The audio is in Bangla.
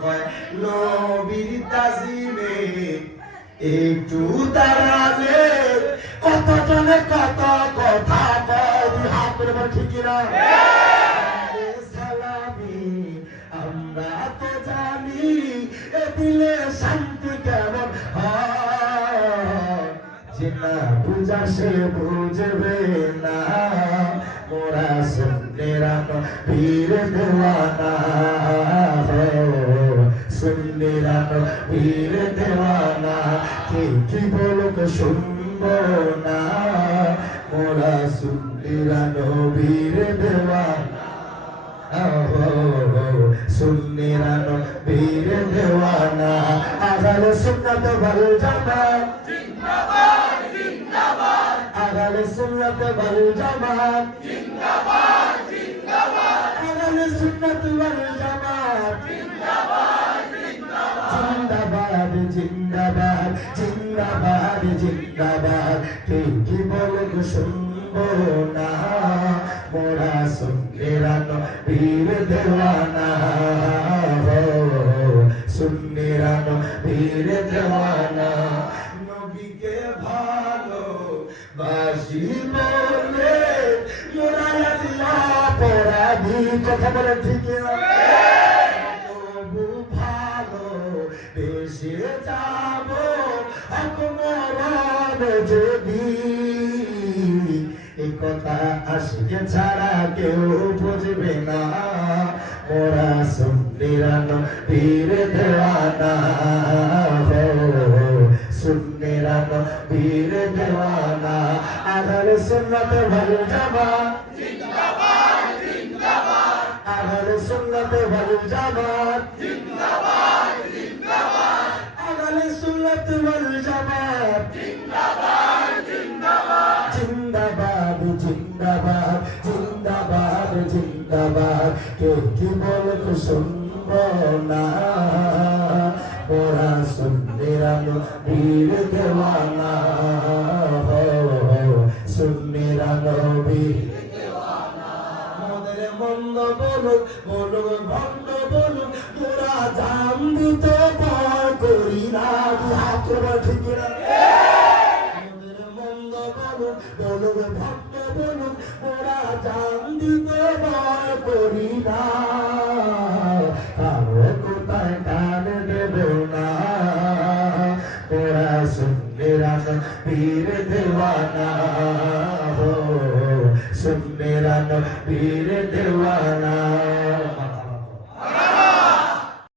কয় নবীর তাজিমে একটু দাঁড়ালে কত জনে কত কথা কয় হাত করে বল ঠিক না সালামি আমরা তো জানি এ দিলে শান্তি কেমন হয় যে না বুঝা সে বুঝবে না মোরা সুন্নেরা নবীর দেওয়ানা সুন্নেরা নবীর দেওয়ানা কে কি বলুক শুনবো না মোরা সুন্নেরা নবীর দেওয়ানা সুন্নেরা নবীর দেওয়ানা আহলে সুন্নাত ওয়াল জামাত জিন্দাবাদ জিন্দাবাদ আহলে সুন্নাত ওয়াল জামাত জিন্দাবাদ জিন্দাবাদ আহলে সুন্নাত ওয়াল জামাত জিন্দাবাদ জিন্দাবাদ জিন্দাবাদ জিন্দাবাদ জিন্দাবাদ কে কি বলুক শুনবো না মোরা সুন্নেরা নবীর দেওয়ানা সুন্নেরা নবীর দেওয়ানা নবীকে ভালো বাসি বলে মোরা অপরাধী কথা বলে ঠিক তবু ভালো বেশি যাব মরণ যদি এই কথা আশিকে ছাড়া কেউ বুঝবে না মোরা সুন্নেরা নবীর দেওয়ানা সুন্নেরা নবীর দেওয়ানা আহলে সুন্নাত ওয়াল জামাত জিন্দাবাদ জিন্দাবাদ আহলে সুন্নাত ওয়াল জামাত জিন্দাবাদ জিন্দাবাদ আহলে সুন্নাত ওয়াল জামাত জিন্দাবাদ জিন্দাবাদ জিন্দাবাদ জিন্দাবাদ জিন্দাবাদ জিন্দাবাদ কে কি বলুক শুনবো না মোরা সুন্নেরা নবীর দেওয়ানা সুন্নেরা নবীর দেওয়ানা মোদের মন্দ বলুক বলুক ভণ্ড বলুক মোরা জান দিতে ভয় করি না হাত করে ঠিক না মোদের মন্দ বলুক বলুক ভণ্ড বলুক মোরা জান দিতে ভয় করি না কারো কোথায় টান দেব না মোরা সুন্নেরা নবীর দেওয়ানা সুন্নেরা নবীর দেওয়ানা